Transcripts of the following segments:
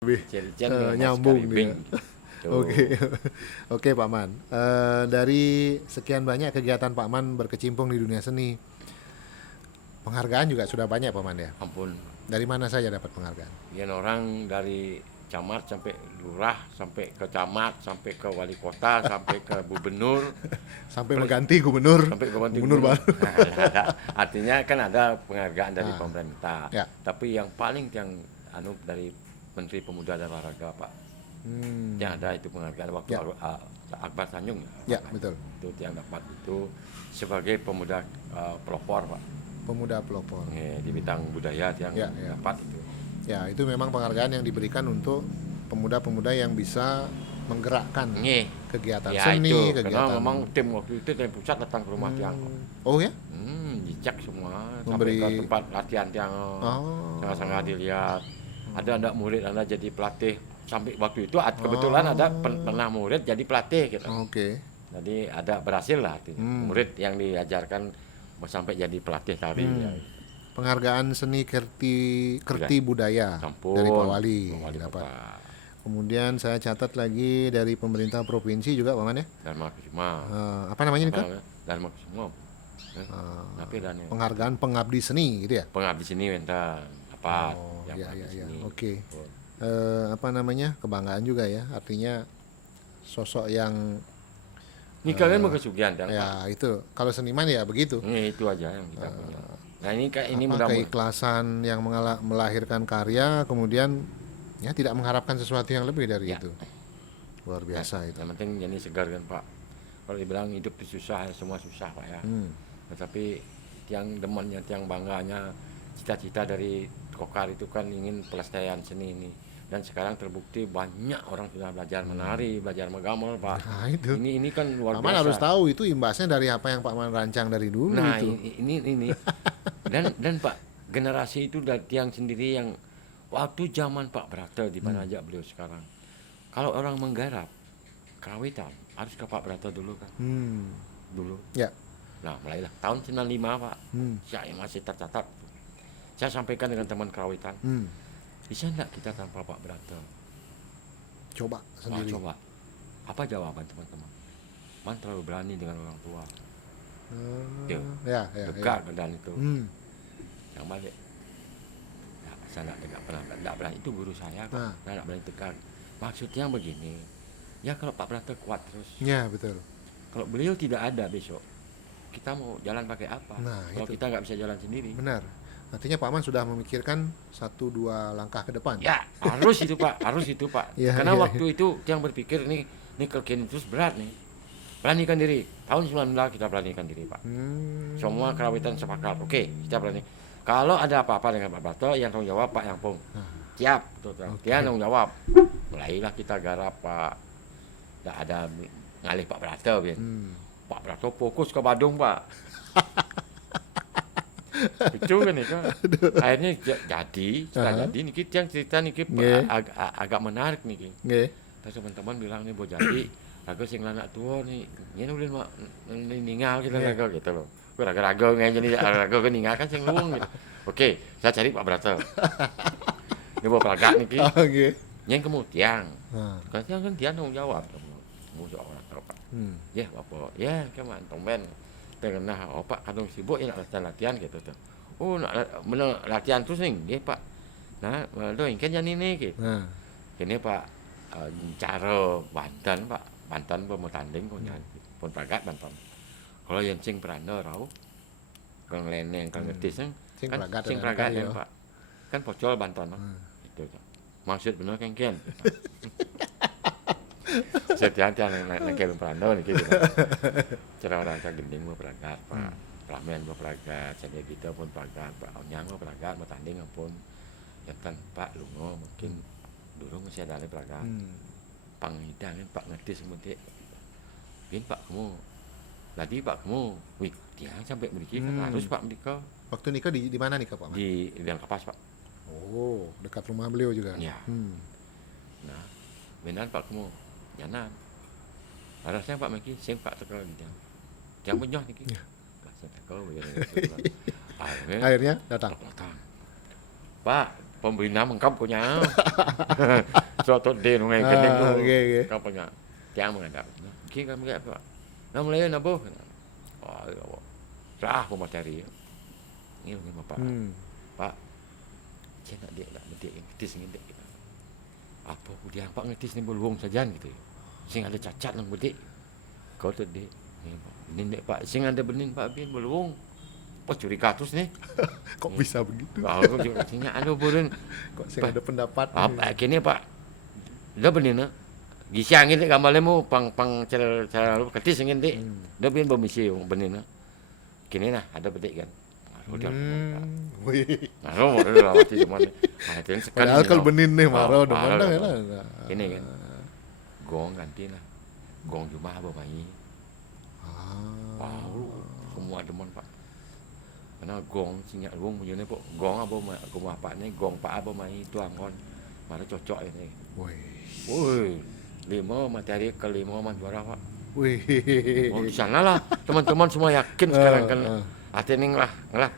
lebih Ciri-ciri nyambung karibing. dia. Oke, Tuh. oke Pak Man. Dari sekian banyak kegiatan Pak Man berkecimpung di dunia seni, penghargaan juga sudah banyak Pak Man ya. Ampun, Dari mana saja dapat penghargaan? ya orang dari camat sampai lurah, sampai ke camat, sampai ke wali kota, sampai ke gubernur, Sampai terus mengganti gubernur, sampai ke ganti gubernur gubernur. baru. Artinya kan ada penghargaan dari Ah, pemerintah. ya. Tapi yang paling yang dari Menteri Pemuda dan Olahraga Pak. Yang ada itu penghargaan waktu Ya, Akbar Tanjung ya Pak. betul. Itu yang dapat itu sebagai pemuda pelopor Pak. Pemuda pelopor. Di bidang budaya yang Ya, ya. dapat itu. Ya, itu memang penghargaan yang diberikan untuk pemuda-pemuda yang bisa menggerakkan Nih, kegiatan ya seni, itu. Karena kegiatan. memang tim waktu itu dari pusat datang ke rumah tiang. Oh ya? Dicek semua sampai Memberi. ke tempat latihan yang Oh. sangat-sangat dilihat. Ada anak murid Anda jadi pelatih. Sampai waktu itu kebetulan ada pernah murid jadi pelatih gitu. Oke. Jadi ada berhasil lah artinya. Murid yang diajarkan sampai jadi pelatih tari. Ya. Penghargaan seni Kerti Budaya Ampun, dari Pak Wali Wali dapat. Kota Kemudian saya catat lagi dari pemerintah provinsi juga Pak Man ya. Dharma Kusuma. Apa namanya nih Apa Kak? namanya? Dharma Kusuma. Tapi dan Penghargaan pengabdi seni gitu ya. pengabdi sini Wenta apa Oh, yang ya pengabdi ya ya. sini. Oke. Betul. Apa namanya? Kebanggaan juga ya. Artinya sosok yang Ini kalian mau kesugihan kan? Pak? ya itu kalau seniman ya begitu. Ini itu aja yang kita punya. Nah ini ini Apa mudah-mudahan keikhlasan yang melahirkan karya kemudian ya tidak mengharapkan sesuatu yang lebih dari Ya. itu. Luar biasa itu. yang penting jadi segar kan Pak. Kalau dibilang hidup itu susah, ya semua susah Pak ya. Tetapi yang demennya, yang bangganya, cita-cita dari Kokar itu kan ingin pelestarian seni ini. Dan sekarang terbukti banyak orang sudah belajar menari, belajar menggamel Pak. Nah, itu. Ini kan luar Pak Man biasa. harus tahu itu imbasnya dari apa yang Pak Man rancang dari dulu Nah itu. ini dan Pak generasi itu dari tiang sendiri yang waktu zaman Pak Brata di mana aja beliau sekarang. Kalau orang menggarap kerawitan harus ke Pak Brata dulu kan. Dulu. Ya. Nah mulailah tahun 95 Pak. Saya masih tercatat. Saya sampaikan dengan teman kerawitan. Bisa enggak kita tanpa Pak Brata? Coba sendiri. Coba. Apa jawaban teman-teman? Man terlalu berani dengan orang tua. Tuh, Ya, ya, ya. dekat dan itu. Yang balik. Nah, saya enggak berani. Itu guru saya kok. Nah. Saya enggak berani tekan. Maksudnya begini. Ya kalau Pak Brata kuat terus. Ya, betul. Kalau beliau tidak ada besok, kita mau jalan pakai apa? Nah, Kalau itu. kita nggak bisa jalan sendiri. Benar. Artinya Pak Man sudah memikirkan 1-2 langkah ke depan. Ya, harus itu Pak, harus itu Pak. Ya, Karena ya, waktu itu yang berpikir ini kerjaan terus berat nih. Beranikan diri. Tahun 19 kita beranikan diri Pak. Semua kerawitan sepakat. Oke, kita berani. Kalau ada apa-apa dengan Pak Brata, yang tanggung jawab Pak Yang Pung. Siap, betul. Dia tanggung jawab. Mulailah kita garap Pak. Tidak ada ngalih Pak Brata, Pak Brata fokus ke Badung Pak. Itu kan itu. Akhirnya setelah jadi niki yang cerita niki agak menarik niki. Nggih. Terus teman-teman bilang nih mau jadi raga sing anak tua nih. Ini ulin mak ninggal kita raga gitu loh. Gue raga-raga jadi raga ke ninggal kan sing luwung gitu. Oke, saya cari Pak Brata. Ini bawa pelagak niki. Oke. Yang kemudian. Kan dia tanggung jawab. Mau jawab Pak. Ya, Bapak. Ya, kemana tomben. Nah, Pak kadang sibuk ya latihan gitu tuh. Oh, nak latihan terus nih, nggih Pak. Nah, lo ingin jadi ini gitu. Ini Pak cara Banten Pak. Banten mau tanding pun pagat Banten. Kalau yang sing prana rau kang leneng kang ngetis kan sing pragat kan Pak. Kan pocol Banten itu. Maksud bener kan kian. Setiap-tiap yang kayak prana nih gitu. Cara orang gending mau peragat Pak. Ramen mau peragat, saya kita pun peragat, Pak Onyang mau peragat, mau tanding pun. Ya kan Pak Lungo mungkin dulu masih ada peragat. Pangidang kan Pak ngerti semuanya. Mungkin Pak kamu, tadi Pak kamu, wih dia sampai berikan harus Pak menikah. Waktu nikah di mana nikah Pak Man? Di Liang Kapas Pak. Oh, dekat rumah beliau juga. Ya. Nah, benar Pak kamu, jangan. Harusnya Pak Meki, sing Pak tekel di jam menyoh niki. Saya tekel begini. Akhirnya datang. Pak, pembina mengkap punya. Suatu day nungai gendeng tu. Okay. Kau punya. Tiang mengadap. Kira kami apa? Nama lain apa? Oh, ya Allah. Sah aku mau cari. Ini bapak. Pak, saya nak dia nak medik ngetis ni dek kita. Apa dia pak ngetis ni beluang saja gitu. Sing ada cacat nang medik. Kau tu dek. Ini dek pak, sing ada benin pak bin beluang. Oh curiga terus nih. Kok bisa begitu? Aku juga tanya anu burin. Kok saya ada pendapat? Apa kini pak? Dah benin na. Gisiang ini gambar lemu pang cara lu ketis ingin dek. Dah bin bermisi benin na. Kini nah ada bedik kan. Wih. Nah, lo mau lawat di mana? Nah, itu yang sekali. Padahal kalau benin nih marah udah marah pandang ya dah. lah. Ini kan. Gong ganti lah. Gong cuma apa bayi. Wow, semua demen pak. Karena gong sinyak gong punya ni pok. Gong apa gong apa ni? Gong pak apa mai tuang kon. Mana cocok ini. Woi, 5 materi ke 5 juara pak. Wih. Oh, di sana lah teman-teman semua yakin sekarang kan. Artinya lah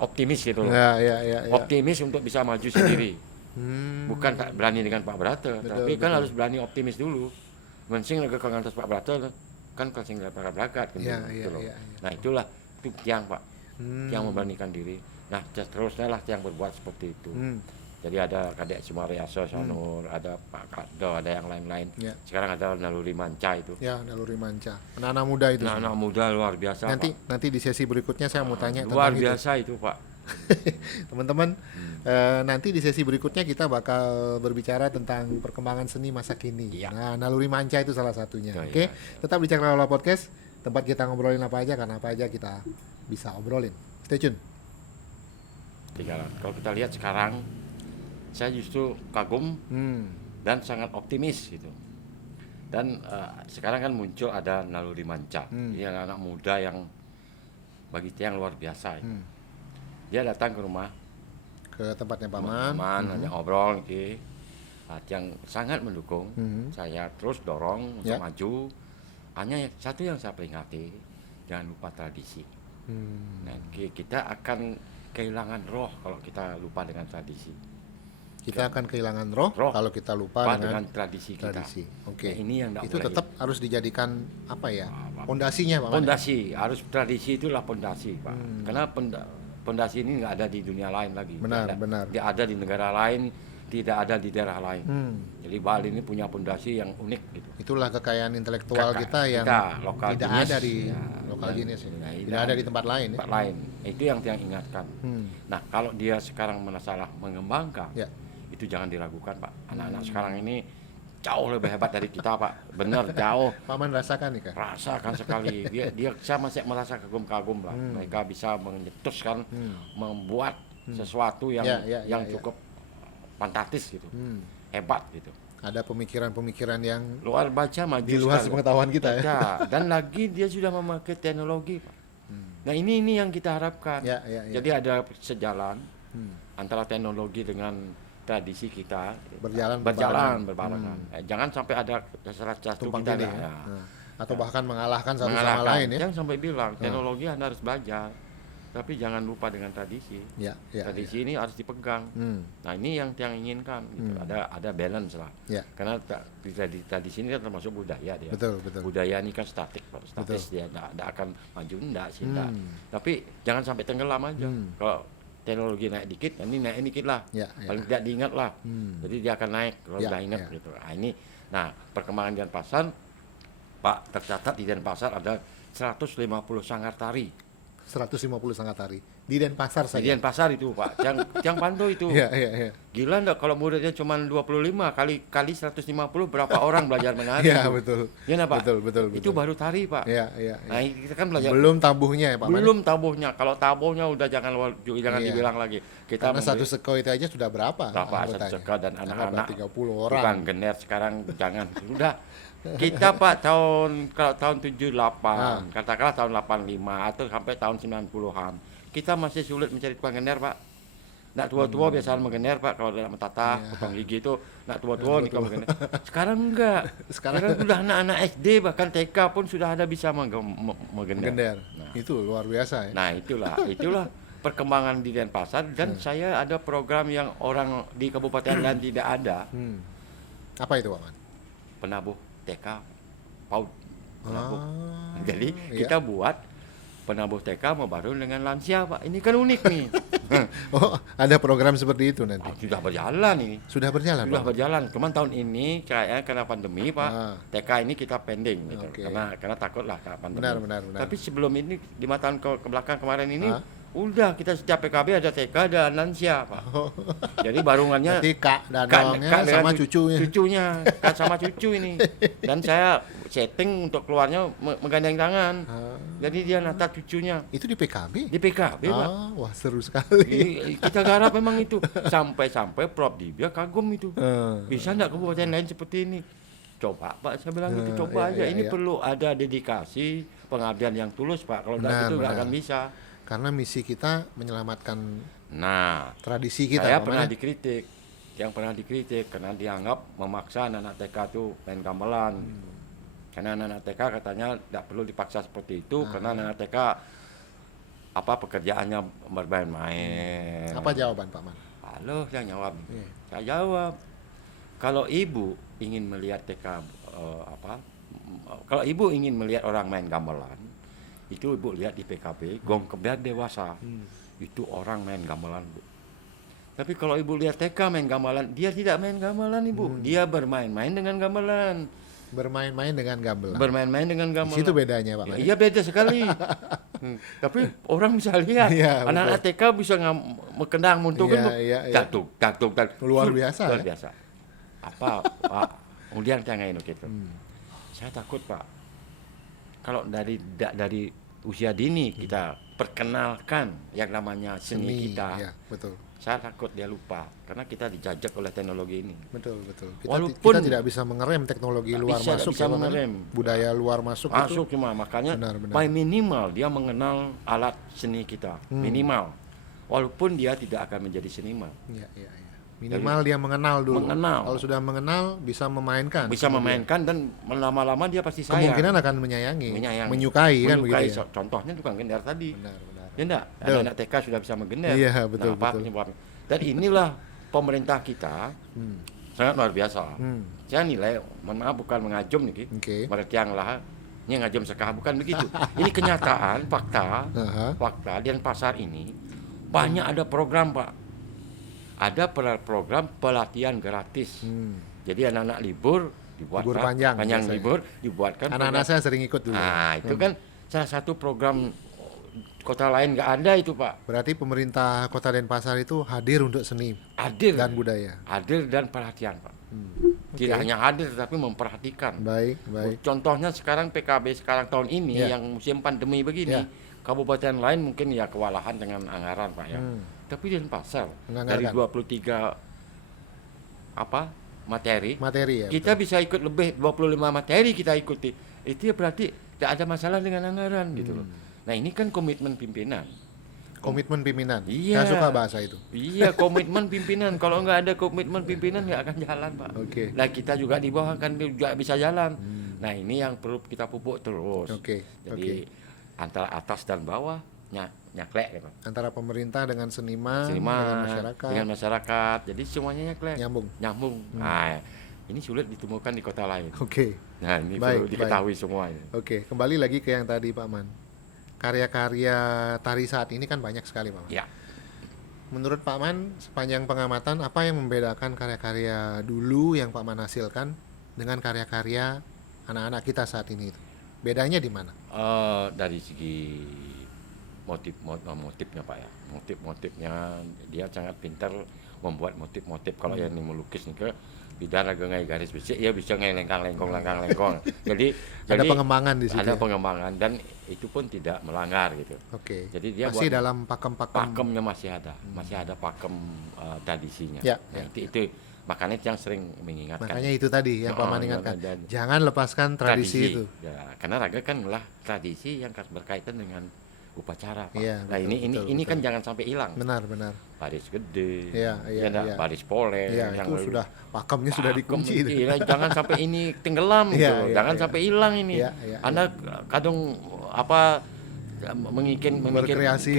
optimis gitu loh. Ya. Optimis untuk bisa maju sendiri. Bukan tak berani dengan Pak Brata, tapi kan harus berani optimis dulu. Mensing lagi ke atas Pak Brata kan kasing berangkat gitu. Ya. Nah itulah itu tiang Pak, yang memberanikan diri. Nah terusnya lah yang berbuat seperti itu. Jadi ada Kadek Sumaryaso Sanur, ada Pak Kado, ada yang lain-lain. Ya. Sekarang ada Naluri Manca itu. Ya, Naluri Manca. Anak-anak muda itu. Anak muda luar biasa. Nanti di sesi berikutnya saya mau tanya luar tentang biasa itu Pak. Teman-teman, nanti di sesi berikutnya kita bakal berbicara tentang perkembangan seni masa kini. Ya. Nah, Naluri Manca itu salah satunya. Ya, Oke, ya. tetap di Cakrawala Podcast, tempat kita ngobrolin apa aja, karena apa aja kita bisa obrolin. Stay tune. Kalau kita lihat sekarang, saya justru kagum dan sangat optimis gitu. Dan sekarang kan muncul ada Naluri Manca, dia anak muda yang bagi tiang luar biasa. Gitu. Dia datang ke rumah, ke tempatnya Paman, ajak ngobrol, gitu. Yang sangat mendukung. Saya terus dorong untuk maju. Hanya satu yang saya peringati, jangan lupa tradisi. Nah, kita akan kehilangan roh kalau kita lupa dengan tradisi. Kita akan kehilangan roh kalau kita lupa dengan tradisi kita. Oke. Nah, ini yang itu tetap harus dijadikan apa ya? Pondasinya, Pak. Pondasi, harus tradisi itulah pondasi, Pak. Karena pondasi ini nggak ada di dunia lain lagi. Benar. Tidak ada di negara lain, tidak ada di daerah lain. Jadi Bali ini punya pondasi yang unik gitu. Itulah kekayaan intelektual kita yang tidak ada di lokal jenis. Tidak ada di tempat lain. Tempat lain. Itu yang ingatkan. Nah, kalau dia sekarang masalah mengembangkan, itu jangan diragukan, Pak. Anak-anak sekarang ini jauh lebih hebat dari kita, Pak. Benar, jauh. Paman rasakan nih, Kak? Rasakan sekali. Saya masih merasa kagum-kagum lah. Mereka bisa menyetuskan, membuat sesuatu yang cukup fantastis gitu. Hebat gitu. Ada pemikiran-pemikiran yang luar baca maju di luar pengetahuan kita ya. Dan lagi dia sudah memakai teknologi, Pak. Nah, ini yang kita harapkan. Jadi ada sejalan antara teknologi dengan tradisi kita berjalan berbarengan. Jangan sampai ada satu kita atau bahkan mengalahkan satu sama lain ya. Jangan sampai bilang teknologi Anda harus belajar, tapi jangan lupa dengan tradisi. Tradisi ini harus dipegang. Nah, ini yang inginkan gitu. Ada balance lah. Karena di tradisi ini kan termasuk budaya dia. Betul. Budaya ini kan statis dia tidak akan maju sih. Tapi jangan sampai tenggelam aja. Kalau teknologi naik dikit, ini naik dikit lah. Paling tidak diingat lah. Jadi dia akan naik kalau sudah ingat gitu. Nah, perkembangan di Denpasar, Pak, tercatat di Denpasar ada 150 sanggar tari. 150 sanggar tari di Denpasar saja. Di Denpasar itu, Pak. Yang pantau itu. Gila enggak kalau muridnya cuma 25 kali 150 berapa orang belajar menari? Betul. Iya, Pak. Betul. Itu baru tari, Pak. Nah, kita kan belajar. Belum tabuhnya ya, Pak. Belum tabuhnya. Kalau tabuhnya udah jangan dibilang lagi. Kita karena satu seko itu aja sudah berapa? Satu seko dan anak-anak 30 orang. Bukan gener sekarang jangan. Sudah. Kita, Pak, kalau tahun 78, katakanlah tahun 85 atau sampai tahun 90-an. Kita masih sulit mencari tukang gener, Pak. Nak tua-tua biasanya menggener, Pak, kalau dalam mentata, potong gigi itu, nak tua-tua nikah menggener. Sekarang enggak. Sekarang sudah anak-anak SD bahkan TK pun sudah ada bisa menggener. Nah, itu luar biasa ya. Nah, itulah perkembangan di Denpasar dan saya ada program yang orang di kabupaten lain tidak ada. Apa itu Pak Man? Penabuh TK PAUD. Penabuh. Ah, Jadi iya. kita buat penabuh TK baru dengan lansia Pak. Ini kan unik nih. Oh, ada program seperti itu nanti. Sudah berjalan ini. Sudah berjalan, Sudah Pak? berjalan. Cuman tahun ini kayaknya karena pandemi Pak, TK ini kita pending gitu. Oke. Karena takut lah karena pandemi. Benar. Tapi sebelum ini 5 tahun ke belakang kemarin ini udah kita setiap PKB ada TK dan lansia Pak. Jadi barungannya Berarti Kak Kak Danongnya dengan sama cucunya. Cucunya, Kak sama cucu ini. Dan saya setting untuk keluarnya menggandeng tangan. Jadi dia nata cucunya Itu di PKB? di PKB Pak. Wah seru sekali. Kita garap memang itu. Sampai Prof Dibia kagum itu. Ah. Bisa enggak kabupaten lain seperti ini? Coba Pak, saya bilang gitu, coba aja. Iya, Ini iya. perlu ada dedikasi, pengabdian yang tulus Pak. Kalau enggak gitu enggak Benar. akan bisa. Karena misi kita menyelamatkan Nah, tradisi kita. saya Pak Man, pernah ya? dikritik. Yang pernah dikritik karena dianggap memaksa anak-anak TK tuh main gamelan. Karena anak-anak TK katanya tidak perlu dipaksa seperti itu karena anak-anak TK pekerjaannya bermain-main. Apa jawaban Pak Man? Halo, yang jawab. Iya. Saya jawab. Kalau ibu ingin melihat TK kalau ibu ingin melihat orang main gamelan, itu ibu lihat di PKB, gong kebiar dewasa. Itu orang main gamelan, Bu. Tapi kalau ibu lihat TK main gamelan, dia tidak main gamelan, Ibu. Dia bermain-main dengan gamelan. Bermain-main dengan gamelan. Bermain-main dengan Di gamelan. situ bedanya Pak Man. Iya beda sekali. Tapi orang bisa lihat, Iya, betul. anak-anak TK bisa kendang muntuk kan, Iya. tatuk. Luar biasa, Luar ya? biasa. Apa Pak? Kemudian jangan itu gitu. Saya takut Pak. Kalau dari usia dini kita perkenalkan yang namanya seni kita, Iya, betul. saya takut dia lupa karena kita dijajak oleh teknologi ini. Betul. Walaupun Kita tidak bisa mengerem teknologi nggak luar bisa masuk, ya, Pak Man. mengerem. Budaya luar masuk, Masuk itu. cuma makanya Benar. paling minimal dia mengenal alat seni kita minimal, walaupun dia tidak akan menjadi seniman. Iya. Minimal dia mengenal dulu. Mengenal. Kalau sudah mengenal bisa memainkan. Bisa memainkan dan lama-lama dia pasti sayang. Kemungkinan akan menyayangi, Menyayangi. menyukai kan Menyukai. begitu ya. Contohnya tukang gendar tadi. Benar. Ya enggak? Betul. Anak-anak TK sudah bisa menggendar. Iya, betul. penyebabnya? Dan inilah pemerintah kita sangat luar biasa. Saya nilai, mohon maaf bukan mengajum nih, Oke. mereka yang lah ini ngajum sekah bukan begitu. Ini kenyataan, fakta di Denpasar ini banyak ada program Pak. Ada program pelatihan gratis. Jadi anak-anak libur dibuatkan Libur panjang biasanya. libur dibuatkan Anak-anak program. saya sering ikut dulu. Nah, itu kan salah satu program kota lain nggak ada itu Pak. Berarti pemerintah Kota Denpasar itu hadir untuk seni Hadir dan budaya. hadir dan perhatian Pak. Tidak hanya hadir tetapi memperhatikan. Baik. Contohnya sekarang PKB sekarang tahun ini Ya. yang musim pandemi begini, Ya. kabupaten lain mungkin ya kewalahan dengan anggaran Pak ya. Tapi di Denpasar dari Menganggarkan. 23 materi, ya. kita bisa ikut lebih 25 materi kita ikuti. Itu ya berarti tidak ada masalah dengan anggaran gitu loh. Nah, ini kan komitmen pimpinan. Komitmen pimpinan. Iya. Saya suka bahasa itu. Iya, komitmen pimpinan. Kalau nggak ada komitmen pimpinan nggak akan jalan, Pak. Oke. Nah, kita juga di bawah kan juga bisa jalan. Nah, ini yang perlu kita pupuk terus. Oke. Jadi antara atas dan bawah nyaklek gitu. Antara pemerintah dengan seniman, Seniman, dengan masyarakat. Jadi semuanya nyaklek. Nyambung. Nah, ini sulit ditemukan di kota lain. Oke. Nah, ini Baik, perlu diketahui semua ini. Oke, kembali lagi ke yang tadi Pak Man. Karya-karya tari saat ini kan banyak sekali Pak Man. Ya. Menurut Pak Man, sepanjang pengamatan apa yang membedakan karya-karya dulu yang Pak Man hasilkan dengan karya-karya anak-anak kita saat ini itu? Bedanya di mana? Dari segi motifnya Pak ya, motifnya dia sangat pintar membuat motif-motif. Kalau yang ini melukis nih bidara gengai garis besi, ya bisa ngai lengkang-lengkong. Jadi Ada pengembangan di situ. ada ya? pengembangan dan itu pun tidak melanggar gitu. Oke. Jadi dia masih buat dalam pakem-pakem. pakemnya masih ada pakem tradisinya. Ya, Nah, ya. itu makanya yang sering mengingatkan. Makanya itu tadi yang Pak Man ingatkan. dan- Jangan lepaskan tradisi itu. Ya, karena raga kan lah tradisi yang berkaitan dengan upacara Pak. Iya, Nah betul, ini betul. kan jangan sampai hilang. Benar. Baris gede, Iya, enggak? iya. Baris polen, Iya, itu sudah pakemnya sudah dikunci itu. Iya, jangan sampai ini tenggelam Iya, gitu. iya, Jangan iya. sampai hilang ini. Iya, iya, Anda kadang Berkreasi.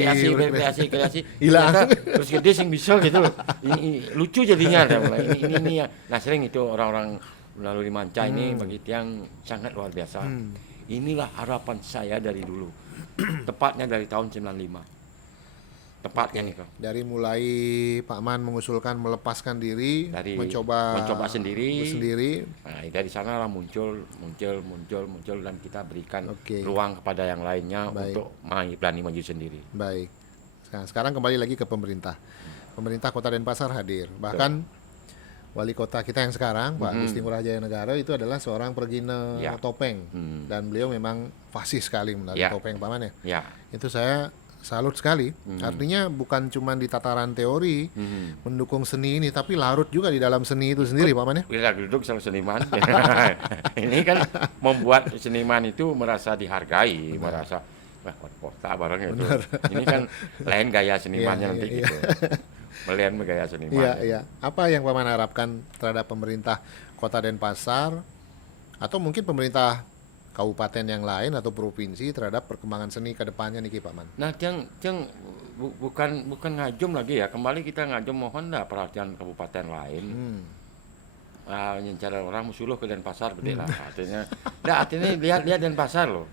kreasi. Hilang. Ternyata terus gede sing bisa gitu loh. Ini lucu jadinya ini ya. Nah, sering itu orang-orang melalui manca ini bagi yang sangat luar biasa. Inilah harapan saya dari dulu. Tepatnya dari tahun 95. Tepatnya nih, Kang. Dari mulai Pak Man mengusulkan melepaskan diri, Dari mencoba sendiri. Nah, dari sana lah muncul dan kita berikan ruang kepada yang lainnya untuk berani maju sendiri. Baik. Sekarang kembali lagi ke pemerintah. Pemerintah Kota Denpasar hadir. Bahkan wali kota kita yang sekarang, Pak Gusti Ngurah Jaya Negara itu adalah seorang pergine topeng. Dan beliau memang fasih sekali menari topeng, Pak Man ya. Ya. Itu saya salut sekali. Artinya bukan cuma di tataran teori mendukung seni ini, tapi larut juga di dalam seni itu sendiri, Pak Man ya. Kita duduk sama seniman. Ini kan membuat seniman itu merasa dihargai, merasa wah kota barang itu. Ini kan lain gaya senimannya nanti gitu. Melihat gaya seniman. Iya. Apa yang Pak Man harapkan terhadap pemerintah Kota Denpasar atau mungkin pemerintah kabupaten yang lain atau provinsi terhadap perkembangan seni ke depannya nih Pak Man? Nah, bukan ngajum lagi ya. Kembali kita ngajum mohon dah perhatian kabupaten lain. Cara orang musuluh ke Denpasar gede lah. Artinya lihat Denpasar loh.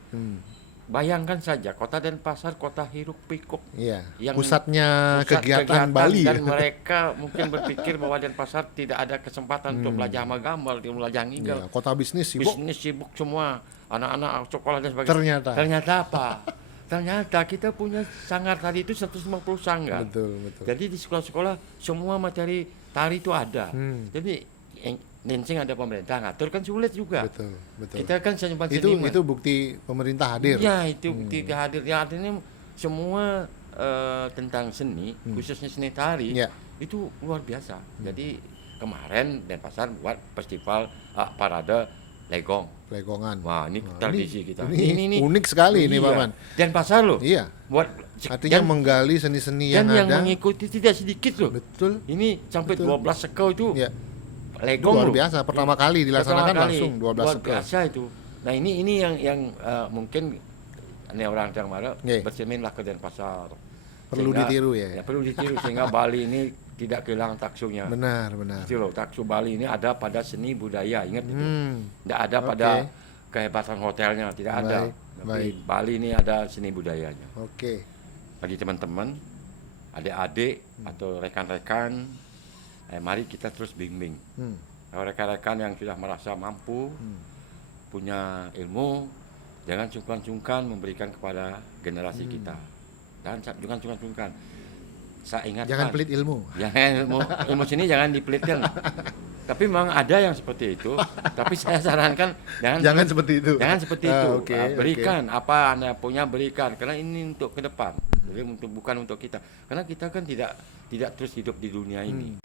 Bayangkan saja kota Denpasar, kota hiruk pikuk. Iya. Yang pusatnya kegiatan Bali. Dan mereka mungkin berpikir bahwa Denpasar tidak ada kesempatan untuk belajar gambar, belajar ngigal. Iya, kota bisnis sibuk. Bisnis sibuk semua. Anak-anak sekolah dan sebagainya. Ternyata apa? Ternyata kita punya sanggar tari itu 150 sanggar. Betul. Jadi di sekolah-sekolah semua materi tari itu ada. Jadi Nensing ada pemerintah ngatur kan sulit juga. Betul. Kita kan seniman seniman. Itu bukti pemerintah hadir. Ya, itu bukti hadir. Ya, artinya semua tentang seni, khususnya seni tari, itu luar biasa. Jadi kemarin Denpasar buat festival parade Legongan. Wah, ini tradisi kita. Ini unik sekali ini Pak Man. Denpasar loh. Iya. Buat artinya menggali seni-seni yang ada. Dan yang mengikuti tidak sedikit loh. Betul. Ini sampai 12 sekau itu. Iya. Legong luar biasa. Pertama kali dilaksanakan langsung 12 luar sekau. biasa itu. Nah, ini yang mungkin orang yang marah bercerminlah ke Denpasar. Perlu ditiru ya. Perlu ditiru sehingga Bali ini tidak kehilangan taksunya. Benar. Itu loh, taksu Bali ini ada pada seni budaya, ingat itu. Tidak ada pada kehebatan hotelnya, tidak ada. Tapi Bali ini ada seni budayanya. Oke. Bagi teman-teman, adik-adik atau rekan-rekan, mari kita terus bimbing. Kalau rekan-rekan yang sudah merasa mampu, punya ilmu, jangan sungkan-sungkan memberikan kepada generasi kita. Jangan sungkan-sungkan. Saya ingatkan. Jangan pelit ilmu. Ilmu sini jangan dipelitkan. Tapi memang ada yang seperti itu. Tapi saya sarankan jangan seperti itu. Jangan seperti itu. Berikan apa Anda punya, berikan. Karena ini untuk ke depan. Jadi bukan untuk kita. Karena kita kan tidak terus hidup di dunia ini.